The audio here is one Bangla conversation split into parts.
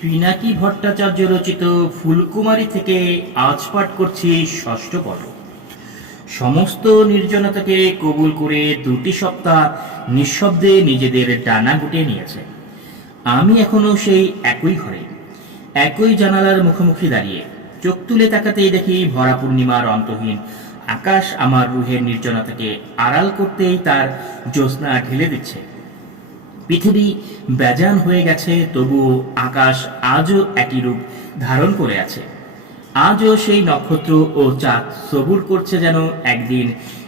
পিনাকি ভট্টাচার্য রচিত ফুলকুমারী থেকে আজ পাঠ করছি ষষ্ঠ পর্ব। সমস্ত নির্জনতাকে কবুল করে দুটি সপ্তাহ নিঃশব্দে নিজেদের ডানা গুটিয়ে নিয়েছে। আমি এখনও সেই একই ঘরে, একই জানালার মুখোমুখি দাঁড়িয়ে। চোখ তুলে তাকাতেই দেখি ভরা পূর্ণিমার অন্তহীন আকাশ আমার রুহের নির্জনতাকে আড়াল করতেই তার জ্যোৎস্না ঢেলে দিচ্ছে। পৃথিবী বেজান হয়ে গেছে তবুও আকাশ আজও একই রূপ ধারণ করে আছে। আজও সেই নক্ষত্র ও চাঁদ সবুর করছে যেন একদিন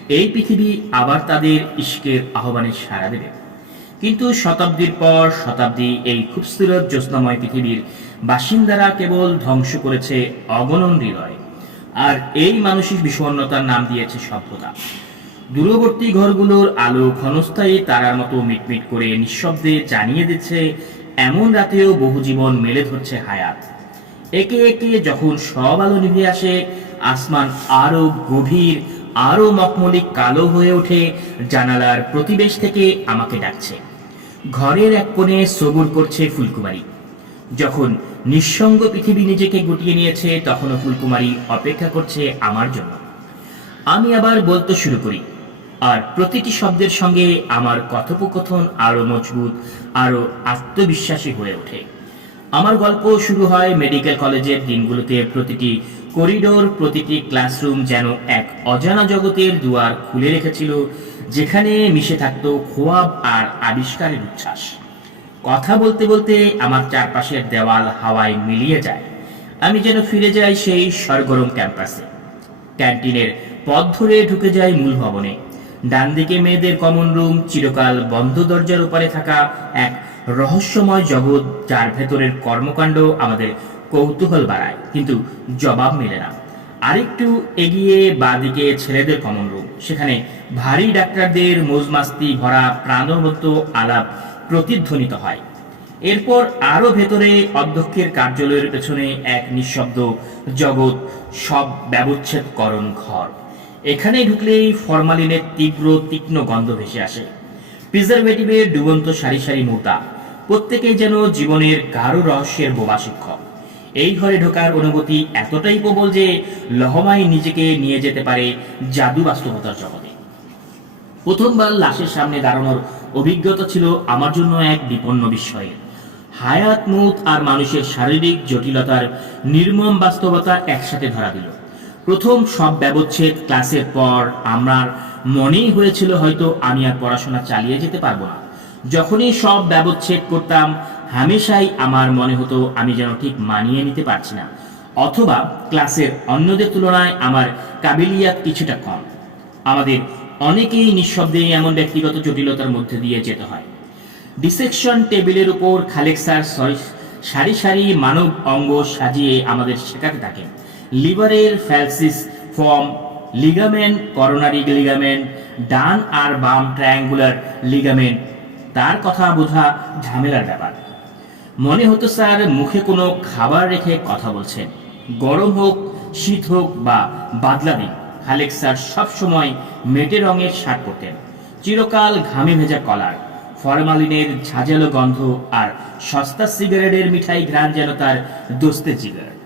এই পৃথিবী আবার তাদের ইস্কের আহ্বানে সাড়া দেবে। কিন্তু শতাব্দীর পর শতাব্দী এই খুবসুরত জ্যোৎস্নাময় পৃথিবীর বাসিন্দারা কেবল ধ্বংস করেছে অগণন হৃদয়। আর এই মানসিক বিষণ্ণতার নাম দিয়েছে সভ্যতা। দূরবর্তী ঘরগুলোর আলো ক্ষণস্থায়ী তারার মতো মিটমিট করে নিঃশব্দে জানিয়ে দিচ্ছে, এমন রাতেও বহু জীবন মেলে ধরছে হায়াত। একে একে যখন সব আলো নিভে আসে, আসমান আরও গভীর আরও মখমলিক কালো হয়ে ওঠে, জানালার প্রতিবেশ থেকে আমাকে ডাকছে। ঘরের এক কোণে সবুর করছে ফুলকুমারী। যখন নিঃসঙ্গ পৃথিবী নিজেকে গুটিয়ে নিয়েছে, তখনও ফুলকুমারী অপেক্ষা করছে আমার জন্য। আমি আবার বলতে শুরু করি আর প্রতিটি শব্দের সঙ্গে আমার কথোপকথন আরও মজবুত, আরও আত্মবিশ্বাসী হয়ে ওঠে। আমার গল্প শুরু হয় মেডিকেল কলেজের দিনগুলোতে প্রতিটি করিডোর, প্রতিটি ক্লাসরুম যেন এক অজানা জগতের দুয়ার খুলে রেখেছিল, যেখানে মিশে থাকতো খোয়াব আর আবিষ্কারের উচ্ছ্বাস। কথা বলতে বলতে আমার চারপাশের দেওয়াল হাওয়ায় মিলিয়ে যায়। আমি যেন ফিরে যাই সেই সরগরম ক্যাম্পাসে। ক্যান্টিনের পথ ধরে ঢুকে যাই মূল ভবনে। ডান দিকে মেয়েদের কমন রুম চিরকাল বন্ধ দরজার উপরে থাকা এক রহস্যময় জগৎ, যার ভেতরের কর্মকাণ্ড আমাদের কৌতূহল বাড়ায়, কিন্তু জবাব মেলে না। আরেকটু এগিয়ে বাদিকে ছেলেদের কমন রুম সেখানে ভারী ডাক্তারদের মোজমাস্তি ভরা প্রাণবন্ত আলাপ প্রতিধ্বনিত হয়। এরপর আরও ভেতরে অধ্যক্ষের কার্যালয়ের পেছনে এক নিঃশব্দ জগৎ সব ব্যবচ্ছেদকরণ ঘর। এখানে ঢুকলেই ফরমালিনের তীব্র, তীক্ষ্ণ গন্ধ ভেসে আসে। প্রিজারভেটিভের ডুবন্ত সারি সারি মোটা প্রত্যেকেই যেন জীবনের গাঢ় রহস্যের বোবা শিক্ষক। এই ঘরে ঢোকার অনুভূতি এতটাই প্রবল যে লহমাই নিজেকে নিয়ে যেতে পারে জাদু বাস্তবতার জগতে। প্রথমবার লাশের সামনে দাঁড়ানোর অভিজ্ঞতা ছিল আমার জন্য এক বিপন্ন বিস্ময়ের হায়াত, মৌত আর মানুষের শারীরিক জটিলতার নির্মম বাস্তবতা একসাথে ধরা দিল। প্রথম সব ব্যবচ্ছেদ ক্লাসের পর আমার মনেই হয়েছিল হয়তো আমি আর পড়াশোনা চালিয়ে যেতে পারব না। যখনই সব ব্যবচ্ছেদ করতাম, হামেশাই আমার মনে হতো আমি যেন ঠিক মানিয়ে নিতে পারছি না। অথবা ক্লাসের অন্যদের তুলনায় আমার কাবিলিয়াত কিছুটা কম। আমাদের অনেকেই নিঃশব্দে এমন ব্যক্তিগত জটিলতার মধ্যে দিয়ে যেতে হয়। ডিসেকশন টেবিলের উপর খালেক স্যার সরি- সারি মানব অঙ্গ সাজিয়ে আমাদের শেখাতে থাকেন। লিভারের falciform ligament, coronary ligament, ডান আর বাম ট্রায়াঙ্গুলার লিগামেন্ট। তার কথা বোঝা ঝামেলার ব্যাপার। মনে হতো স্যার, মুখে কোনো খাবার রেখে কথা বলছেন। গরম হোক, শীত হোক বা বাদলা দিন, খালেক স্যার সবসময় মেটে রঙের শার্ট পরতেন। চিরকাল ঘামে ভেজা কলার, ফরমালিনের ঝাঁঝালো গন্ধ আর সস্তা সিগারেটের মিঠাই ঘ্রাণ যেন তার দোস্তে জিগার।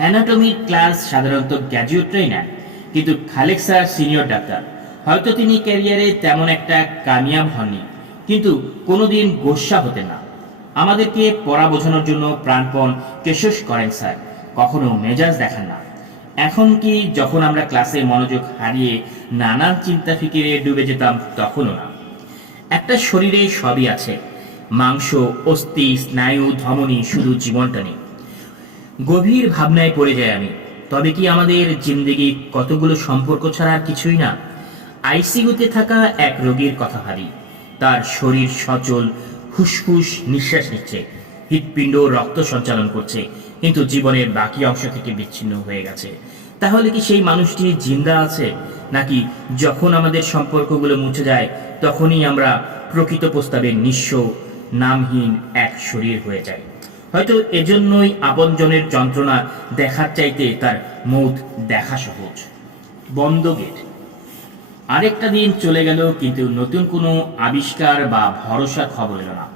অ্যানাটমি ক্লাস সাধারণত গ্র্যাজুয়েটরাই নেন কিন্তু খালেক স্যার সিনিয়র ডাক্তার হয়তো তিনি ক্যারিয়ারে তেমন একটা কামিয়াব হননি, কিন্তু কোনোদিন গোস্বা হতে না। আমাদেরকে পড়া বোঝানোর জন্য প্রাণপণ কেশস করেন স্যার, কখনো মেজাজ দেখান না। এখন কি যখন আমরা ক্লাসে মনোযোগ হারিয়ে নানান চিন্তা ফিকিরে ডুবে যেতাম তখনও না। একটা শরীরে সবই আছে, মাংস, অস্থি, স্নায়ু, ধমনী, শুধু জীবনটা নেই। গভীর ভাবনায় পড়ে যাই আমি। তবে কি আমাদের জিন্দেগি কতগুলো সম্পর্ক ছাড়া আর কিছুই না? আইসিইউতে থাকা এক রোগীর কথা ভাবি। তার শরীর সচল, ফুসফুস নিঃশ্বাস নিচ্ছে, হৃৎপিণ্ড রক্ত সঞ্চালন করছে, কিন্তু জীবনের বাকি অংশ থেকে বিচ্ছিন্ন হয়ে গেছে। তাহলে কি সেই মানুষটি জিন্দা আছে? নাকি যখন আমাদের সম্পর্কগুলো মুছে যায়, তখনই আমরা প্রকৃত প্রস্তাবে নিঃস্ব, নামহীন এক শরীর হয়ে যায় হয়তো এজন্যই আপনজনের যন্ত্রণা দেখার চাইতে তার মৌত দেখা সহজ। বন্ধ গেট। আরেকটা দিন চলে গেল, কিন্তু নতুন কোনো আবিষ্কার বা ভরসা খবর এলো না।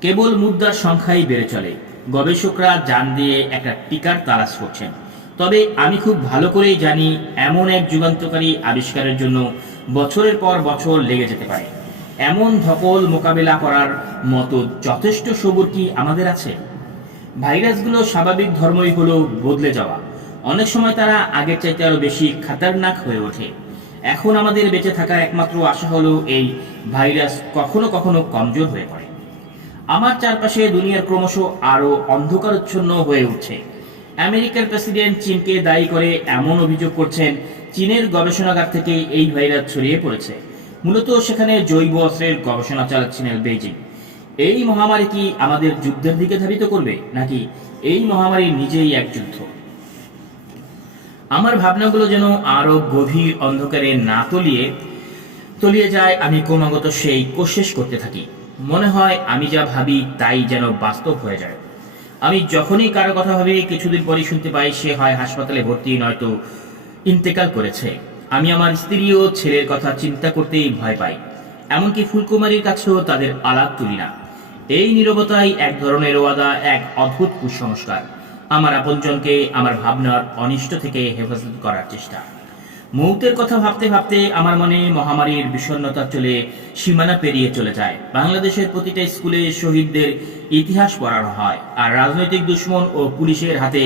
কেবল মুদ্রার সংখ্যাই বেড়ে চলে। গবেষকরা যান দিয়ে একটা টিকার তালাশ করছেন। তবে আমি খুব ভালো করেই জানি, এমন এক যুগান্তকারী আবিষ্কারের জন্য বছরের পর বছর লেগে যেতে পারে। এমন ধকল মোকাবেলা করার মতো যথেষ্ট সবুর কি আমাদের আছে? ভাইরাসগুলো স্বাভাবিক ধর্মই হলো বদলে যাওয়া। অনেক সময় তারা আগের চাইতে আরও বেশি খাতারনাক হয়ে ওঠে। এখন আমাদের বেঁচে থাকার একমাত্র আশা হলো এই ভাইরাস কখনো কখনো কমজোর হয়ে পড়ে। আমার চারপাশে দুনিয়ার ক্রমশ আরও অন্ধকারচ্ছন্ন হয়ে উঠছে। আমেরিকার প্রেসিডেন্ট চীনকে দায়ী করে এমন অভিযোগ করছেন, চীনের গবেষণাগার থেকে এই ভাইরাস ছড়িয়ে পড়েছে। মূলত সেখানে জৈব অস্ত্রের গবেষণা চালাচ্ছিলেন বেইজিং। এই মহামারী কি আমাদের যুদ্ধের দিকে ধাবিত করবে, নাকি এই মহামারী নিজেই এক যুদ্ধ? আমার ভাবনাগুলো যেন আরও গভীর অন্ধকারে না তলিয়ে তলিয়ে যায়, আমি ক্রমাগত সেই কোশেষ করতে থাকি। মনে হয় আমি যা ভাবি তাই যেন বাস্তব হয়ে যায়। আমি যখনই কারও কথা ভাবি, কিছুদিন পরই শুনতে পাই সে হয় হাসপাতালে ভর্তি, নয়তো ইন্তেকাল করেছে। আমি আমার স্ত্রী ও ছেলের কথা চিন্তা করতেই ভয় পাই। এমনকি ফুলকুমারীর কাছেও তাদের আলাপ তুলি না। এই নীরবতাই এক ধরনের ওয়াদা, এক অদ্ভুত কুসংস্কার। আমার আপনজনকে আমার ভাবনার অনিষ্ট থেকে হেফাজত করার চেষ্টা। মৌতের কথা ভাবতে ভাবতে আমার মনে মহামারীর বিষণ্ণতা চলে, সীমানা পেরিয়ে চলে যায়। বাংলাদেশের প্রতিটা স্কুলে শহীদদের ইতিহাস পড়ানো হয়, আর রাজনৈতিক দুশ্মন ও পুলিশের হাতে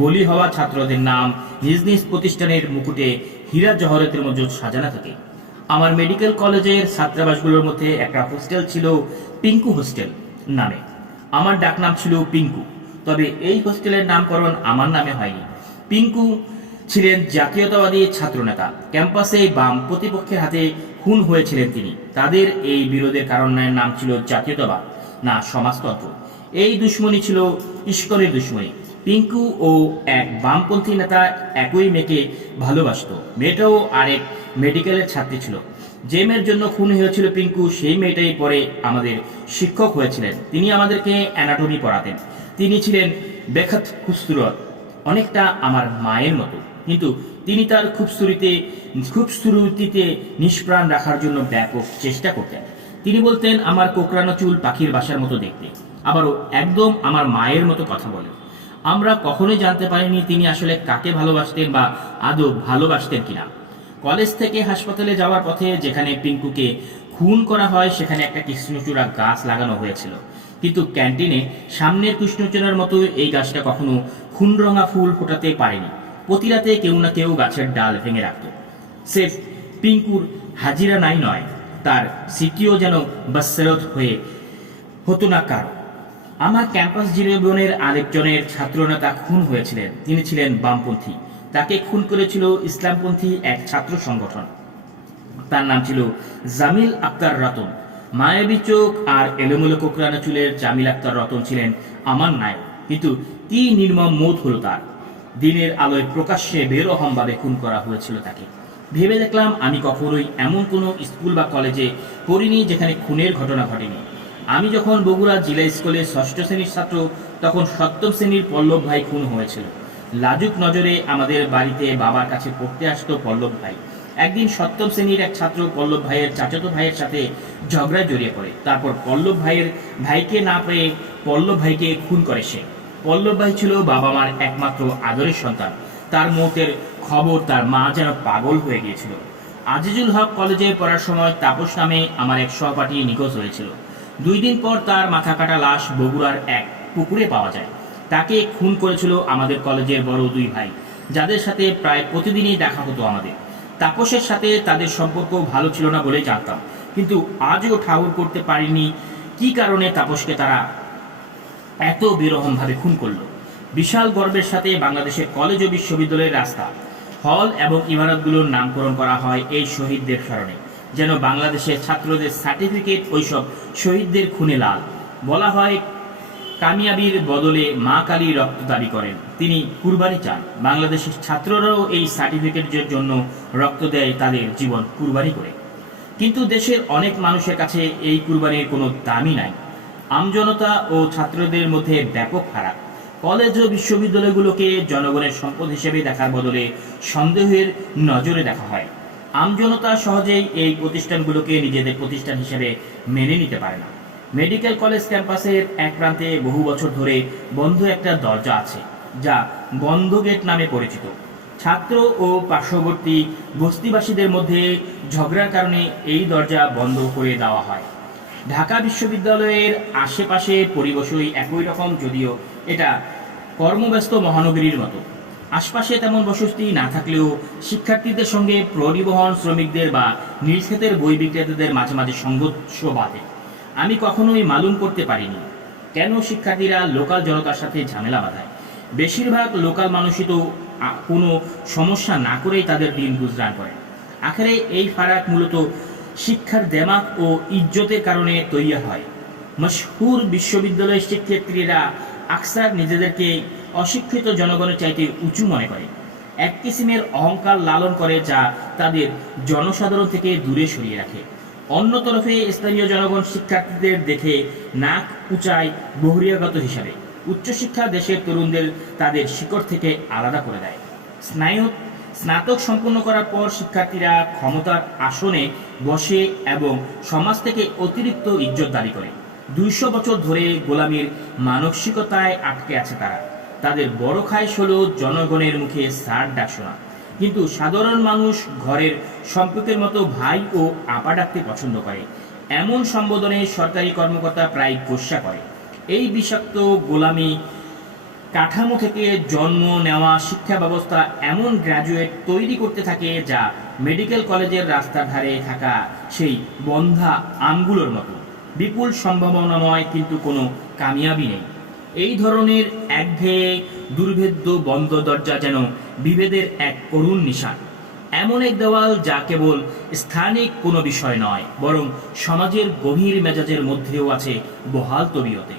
বলি হওয়া ছাত্রদের নাম নিজ নিজ প্রতিষ্ঠানের মুকুটে হীরা জহরতের মধ্যে সাজানো থাকে। আমার মেডিকেল কলেজের ছাত্রাবাসগুলোর মধ্যে একটা হোস্টেল ছিল পিঙ্কু হোস্টেল। নামে। আমার ডাকনাম ছিল পিঙ্কু, তবে এই হোস্টেলের নামকরণ আমার নামে হয়নি। পিঙ্কু ছিলেন জাতীয়তাবাদী ছাত্রনেতা। ক্যাম্পাসে বাম প্রতিপক্ষের হাতে খুন হয়েছিলেন তিনি। তাদের এই বিরোধের কারণের নাম ছিল জাতীয়তাবাদ, না সমাজতন্ত্র। এই দুশ্মনী ছিল ইস্করের দুশ্মনী। পিঙ্কু ও এক বামপন্থী নেতা একই মেয়েকে ভালোবাসতো। মেয়েটাও আরেক মেডিকেলের ছাত্রী ছিল। যে মেয়ের জন্য খুন হয়েছিল পিঙ্কু, সেই মেয়েটাই পরে আমাদের শিক্ষক হয়েছিলেন। তিনি আমাদেরকে অ্যানাটমি পড়াতেন। তিনি ছিলেন বেখাত খুসরত অনেকটা আমার মায়ের মতো। কিন্তু তিনি তার খুবসুরিতে খুবসুরুতিতে নিষ্প্রাণ রাখার জন্য ব্যাপক চেষ্টা করতেন। তিনি বলতেন, আমার কোকড়ানো চুল পাখির বাসার মতো দেখতে। আবারও একদম আমার মায়ের মতো কথা বলেন। আমরা কখনোই জানতে পারিনি তিনি আসলে কাকে ভালোবাসতেন বা আদৌ ভালোবাসতেন কিনা। কলেজ থেকে হাসপাতালে যাওয়ার পথে যেখানে পিঙ্কুকে খুন করা হয়, সেখানে একটা কৃষ্ণচূড়া গাছ লাগানো হয়েছিল। কিন্তু ক্যান্টিনে সামনের কৃষ্ণচূড়ার মতো এই গাছটা কখনো খুনরঙা ফুল ফোটাতে পারেনি। প্রতি রাতে কেউ না কেউ গাছের ডাল ভেঙে রাখত। সেফ পিঙ্কুর হাজিরা নাই নয়, তার সিটিও যেন বাসেরত হয়ে হতো না কারও। আমার ক্যাম্পাস জীবনের আরেকজনের ছাত্রনেতা খুন হয়েছিলেন। তিনি ছিলেন বামপন্থী। তাকে খুন করেছিল ইসলামপন্থী এক ছাত্র সংগঠন। তার নাম ছিল জামিল আক্তার রতন। মায়াবী চোখ আর এলোমেলো কোকরানা চুলের জামিল আক্তার রতন ছিলেন আমার নায়ক। কিন্তু কি নির্মম মত হলো তার? দিনের আলোয় প্রকাশ্যে বেরহমভাবে খুন করা হয়েছিল তাকে। ভেবে দেখলাম আমি কখনোই এমন কোনো স্কুল বা কলেজে পড়িনি যেখানে খুনের ঘটনা ঘটেনি। আমি যখন বগুড়া জিলা স্কুলে ষষ্ঠ শ্রেণির ছাত্র, তখন সপ্তম শ্রেণির পল্লব ভাই খুন হয়েছিল। লাজুক নজরে আমাদের বাড়িতে বাবার কাছে পড়তে আসতো পল্লব ভাই। একদিন সপ্তম শ্রেণির এক ছাত্র পল্লব ভাইয়ের চাচাতো ভাইয়ের সাথে ঝগড়া জড়িয়ে পড়ে। তারপর পল্লব ভাইয়ের ভাইকে না পেয়ে পল্লব ভাইকে খুন করে সে। পল্লব ভাই ছিল বাবা মার একমাত্র আদরের সন্তান। তার মতের খবর তার মা যেন পাগল হয়ে গিয়েছিল। আজিজুল হক কলেজে পড়ার সময় তাপস নামে আমার এক সহপাঠী নিখোঁজ হয়েছিল। দুই দিন পর তার মাথা কাটা লাশ বগুড়ার এক পুকুরে পাওয়া যায়। তাকে খুন করেছিল আমাদের কলেজের বড় দুই ভাই। যাদের সাথে প্রায় প্রতিদিনই দেখা হতো আমাদের। তাপসের সাথে তাদের সম্পর্ক ভালো ছিল না বলে জানতাম। কিন্তু আজও ঠাউর করতে পারিনি কি কারণে তাপসকে তারা এত বিরহমভাবে খুন করল? বিশাল গর্বের সাথে বাংলাদেশের কলেজ ও বিশ্ববিদ্যালয়ের রাস্তা। হল এবং ইমারতগুলোর নামকরণ করা হয় এই শহীদদের স্মরণে। যেন বাংলাদেশের ছাত্রদের সার্টিফিকেট ওইসব শহীদদের খুনে লাল। বলা হয় কামিয়াবির বদলে মা কালী রক্ত দাবি করেন। তিনি কুরবানি চান। বাংলাদেশের ছাত্ররাও এই সার্টিফিকেটের জন্য রক্ত দেয় তাদের জীবন কুরবানি করে। কিন্তু দেশের অনেক মানুষের কাছে এই কুরবানির কোনো দামই নাই। আমজনতা ও ছাত্রদের মধ্যে ব্যাপক ফারাক। কলেজ ও বিশ্ববিদ্যালয়গুলোকে জনগণের সম্পদ হিসেবে দেখার বদলে সন্দেহের নজরে দেখা হয়। আমজনতা সহজেই এই প্রতিষ্ঠানগুলোকে নিজেদের প্রতিষ্ঠান হিসেবে মেনে নিতে পারে না। মেডিকেল কলেজ ক্যাম্পাসের এক প্রান্তে বহু বছর ধরে বন্ধ একটা দরজা আছে, যা বন্ধ গেট নামে পরিচিত। ছাত্র ও পার্শ্ববর্তী বস্তিবাসীদের মধ্যে ঝগড়ার কারণে এই দরজা বন্ধ করে দেওয়া হয়। ঢাকা বিশ্ববিদ্যালয়ের আশেপাশে পরিবেশই একই রকম, যদিও এটা কর্মব্যস্ত মহানগরীর মতো। আশপাশে তেমন বসতি না থাকলেও শিক্ষার্থীদের সঙ্গে পরিবহন শ্রমিকদের বা নীলক্ষেতের বই বিক্রেতাদের মাঝে মাঝে সংঘর্ষ বাঁধে। আমি কখনোই মালুম করতে পারিনি। কেন শিক্ষার্থীরা লোকাল জনতার সাথে ঝামেলা বাঁধায়? বেশিরভাগ লোকাল মানুষই তো কোনো সমস্যা না করেই তাদের দিন গুজরান করে। আখেরে এই ফারাক মূলত শিক্ষার দেমাক ও ইজ্জতের কারণে তৈরি হয়। মশহুর বিশ্ববিদ্যালয়ের শিক্ষার্থীরা আকসার নিজেদেরকে অশিক্ষিত জনগণের চাইতে উঁচু মনে করে। এক কিসিমের অহংকার লালন করে যা তাদের জনসাধারণ থেকে দূরে সরিয়ে রাখে। অন্য তরফে স্থানীয় জনগণ শিক্ষার্থীদের দেখে নাক উঁচায় বহরিয়াগত হিসাবে উচ্চশিক্ষা দেশের তরুণদের তাদের শিকড় থেকে আলাদা করে দেয়। স্নায়ু, স্নাতক সম্পন্ন করার পর শিক্ষার্থীরা ক্ষমতার আসনে বসে এবং সমাজ থেকে অতিরিক্ত ইজ্জত দাবি করে। দুইশো বছর ধরে গোলামীর মানসিকতায় আটকে আছে তারা। তাদের বড় খায়স হল জনগণের মুখে সার ডাক শোনা। কিন্তু সাধারণ মানুষ ঘরের সম্পর্কের মতো ভাই ও আপা ডাকতে পছন্দ করে। এমন সম্বোধনে সরকারি কর্মকর্তা প্রায় গোস্বা করে। এই বিষাক্ত গোলামি কাঠামো থেকে জন্ম নেওয়া শিক্ষা ব্যবস্থা এমন গ্র্যাজুয়েট তৈরি করতে থাকে যা মেডিকেল কলেজের রাস্তার ধারে থাকা সেই বন্ধা আমগুলোর মতো। বিপুল সম্ভাবনাময় কিন্তু কোনো কামিয়াবি নেই। এই ধরনের একঘেয়ে, দুর্ভেদ্য বন্ধ দরজা যেন বিভেদের এক করুণ নিশান। এমন এক দেওয়াল যা কেবল স্থানিক কোনো বিষয় নয়, বরং সমাজের গভীর মেজাজের মধ্যেও আছে বহাল তবিয়তে।